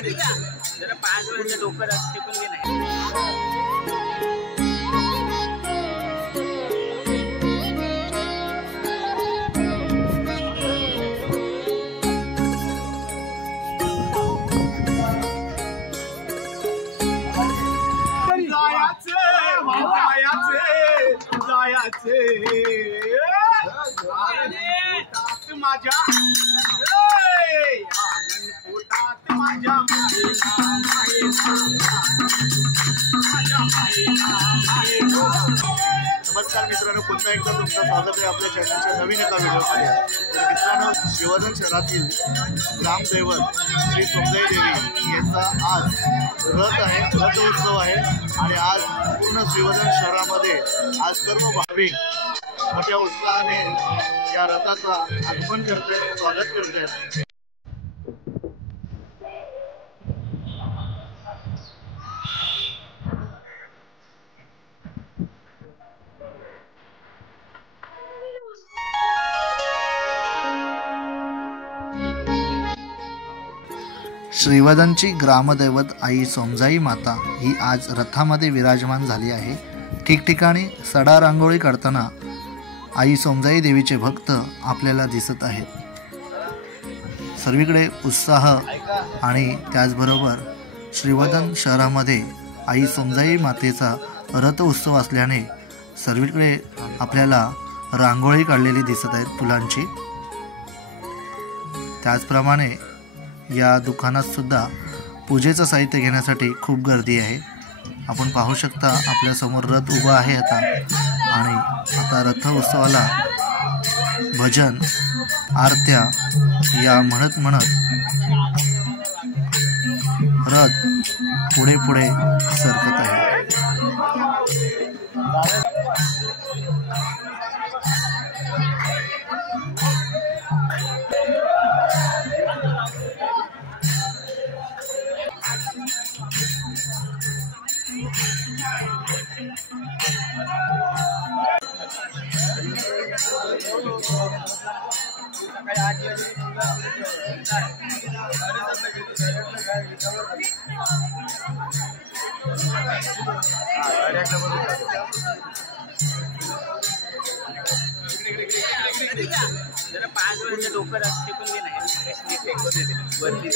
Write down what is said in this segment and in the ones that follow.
जरा 5 वर्ष डोकं टिकून घे नाही। नमस्कार मित्रांनो, पुन्हा एकदा तुमचं स्वागत आहे आपल्या चॅनलच्या नवीन एका व्हिडिओमध्ये। तर मित्रांनो, श्रीवर्धन शहरातील ग्रामदैवत श्री सोमजाई देवी यांचा आज रथ आहे, रथ उत्सव आहे आणि आज पूर्ण श्रीवर्धन शहरामध्ये आज सर्व भाविक मोठ्या उत्साहाने या रथाचा आगमन करतात, स्वागत करतात। श्रीवर्धनची ग्रामदैवत आई सोमजाई माता ही आज रथामध्ये विराजमान झाली आहे। ठिकठिकाणी सडा रांगोळी करताना आई सोमजाई देवीचे भक्त आपल्याला दिसत आहेत। सर्वीकडे उत्साह आणि त्याचबरोबर श्रीवर्धन शहरामध्ये आई सोमजाई मातेचा रथ उत्सव असल्याने सर्वीकडे आपल्याला रांगोळी काढलेली दिसत आहेत फुलांची। त्याचप्रमाणे या दुकानात सुद्धा पूजेचं साहित्य घेण्यासाठी खूप गर्दी आहे। आपण पाहू शकता आपल्या समोर रथ उभा आहे आणि आता रथ उत्सवाला भजन आरत्या या म्हणत रथ पुढे पुढे सरकत आहे। जरा 5 वर्ष डोकं टिकून घे नाही वरती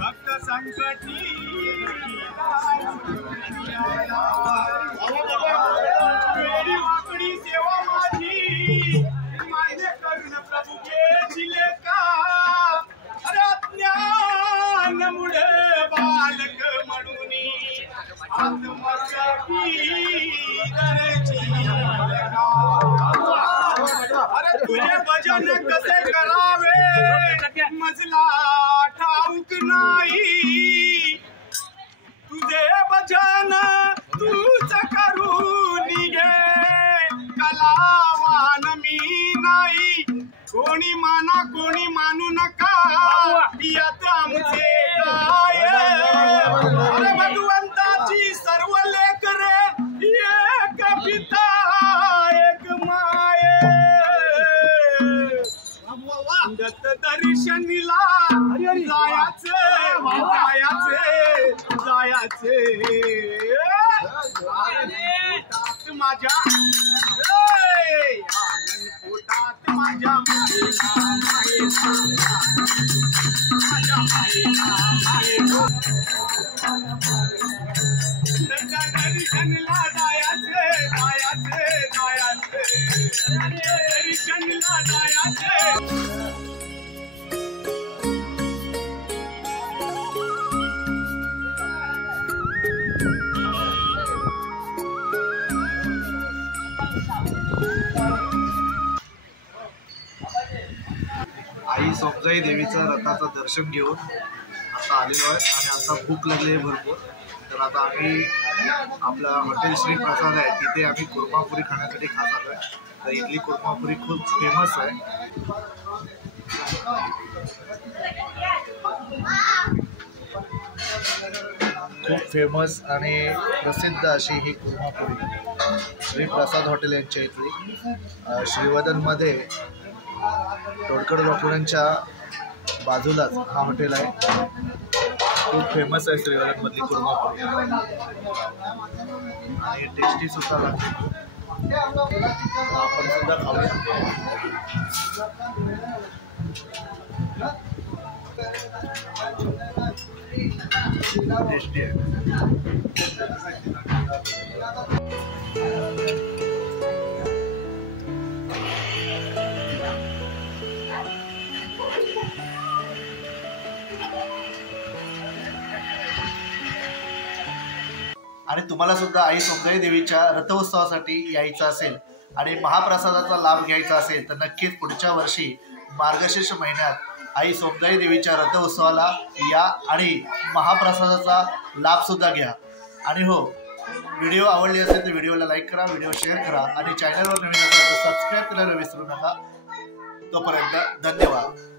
भक्त संकटी मेरी वाकडी सेवा माझी मान्य करून प्रभू घेतले का अरे ज्ञान मुळे बालक म्हणून आत्मसाठी अरे तुझे भजन कसे करावे मजला ठाऊक नाही तुझे भजन तूच करून घे कलावान मी नाही कोणी माना कोणी मानू नका यात आमचे काय अरे भगवंताची सर्व लेकरे एक पिता एक माये दत्त दर्शनीला जायाचे पोटात माझ्या आनंद पोटात माझ्या दर्शनला जायाचे दर्शनला जायाचे आई सोमजाई देवीचं रथाचं दर्शन घेऊन आता आलेलो आहे आणि आता भूक लागली आहे भरपूर. तर आता आम्ही आपला हॉटेल श्री प्रसाद आहे तिथे आम्ही कुर्मापुरी खाण्यासाठी खात आलो आहे. तर इथली कुर्मापुरी खूप फेमस आहे. खूप फेमस आणि प्रसिद्ध अशी ही कुर्मापुरी श्री प्रसाद हॉटेल यांच्या इथली श्रीवर्धनमध्ये तोडकड डॉक्टरांच्या बाजूलाच हा हॉटेल आहे. खूप फेमस आहे श्रीवर्धनमधली कुर्मापुरी आणि टेस्टी सुद्धा लागते. आपण सुद्धा खाऊया. टेस्टी आहे. आणि तुम्हाला सुद्धा आई सोमजाई देवीच्या रथोत्सवासाठी यायचं असेल आणि महाप्रसादाचा लाभ घ्यायचा असेल तर नक्कीच पुढच्या वर्षी मार्गशीर्ष महिन्यात आई सोमजाई देवीच्या रथोत्सवाला या आणि महाप्रसादाचा लाभ सुद्धा घ्या. आणि हो, व्हिडिओ आवडली असेल तर व्हिडिओला लाईक करा, व्हिडिओ शेअर करा आणि चॅनलवर नवीन असेल तर सबस्क्राईब करायला विसरू नका. तोपर्यंत धन्यवाद.